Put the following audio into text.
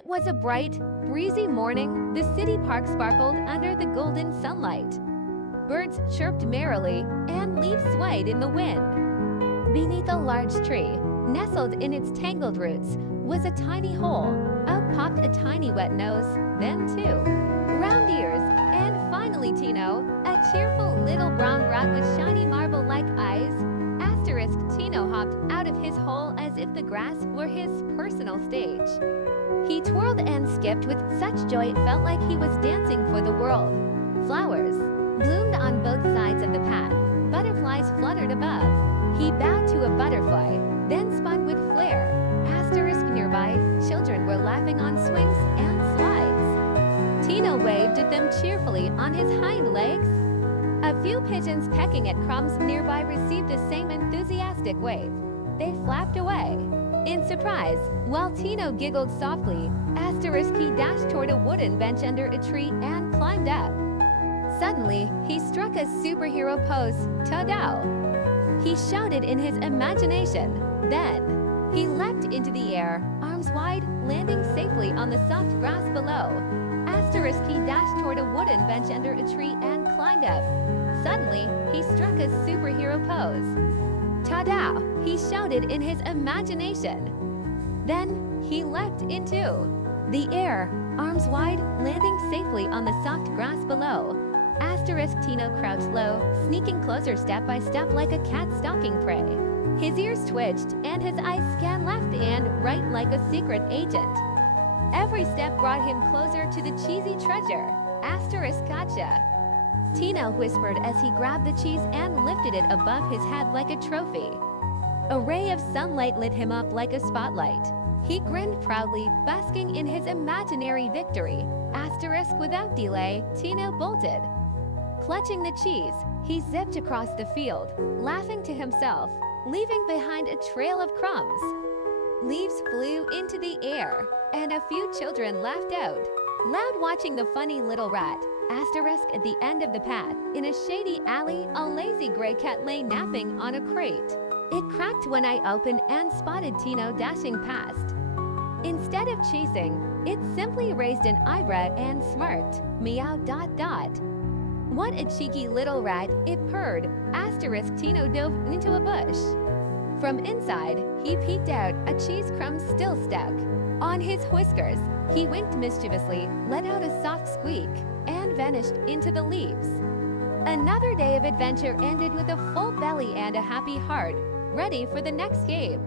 It was a bright, breezy morning. The city park sparkled under the golden sunlight. Birds chirped merrily, and leaves swayed in the wind. Beneath a large tree, nestled in its tangled roots, was a tiny hole. Out popped a tiny wet nose, then two round ears, and finally Tino, a cheerful little brown rat with shiny marble-like eyes. Asterisk Tino hopped out of his hole as if the grass were his personal stage. He twirled and skipped with such joy it felt like he was dancing for the world. Flowers bloomed on both sides of the path. Butterflies fluttered above. He bowed to a butterfly, then spun with flair. Asterisk nearby, children were laughing on swings and slides. Tino waved at them cheerfully on his hind legs. A few pigeons pecking at crumbs nearby received the same enthusiastic wave. They flapped away in surprise, while Tino giggled softly. Asterisk he dashed toward a wooden bench under a tree and climbed up. Suddenly, he struck a superhero pose. Ta-da! He shouted in his imagination. Then, he leapt into the air, arms wide, landing safely on the soft grass below. Asterisk he dashed toward a wooden bench under a tree and climbed up. Suddenly, he struck a superhero pose. Ta-da! He shouted in his imagination. Then, he leapt into the air, arms wide, landing safely on the soft grass below. Asterisk Tino crouched low, sneaking closer step by step like a cat stalking prey. His ears twitched, and his eyes scanned left and right like a secret agent. Every step brought him closer to the cheesy treasure. Asterisk gotcha! Tino whispered as he grabbed the cheese and lifted it above his head like a trophy. A ray of sunlight lit him up like a spotlight. He grinned proudly, basking in his imaginary victory. Asterisk without delay, Tino bolted. Clutching the cheese, he zipped across the field, laughing to himself, leaving behind a trail of crumbs. Leaves flew into the air, and a few children laughed out loud watching the funny little rat. Asterisk at the end of the path, in a shady alley, a lazy gray cat lay napping on a crate. It cracked one eye open and spotted Tino dashing past. Instead of chasing, it simply raised an eyebrow and smirked. Meow ... What a cheeky little rat, it purred. Asterisk Tino dove into a bush. From inside, he peeked out, a cheese crumb still stuck on his whiskers. He winked mischievously, let out a soft squeak, and vanished into the leaves. Another day of adventure ended with a full belly and a happy heart, ready for the next game.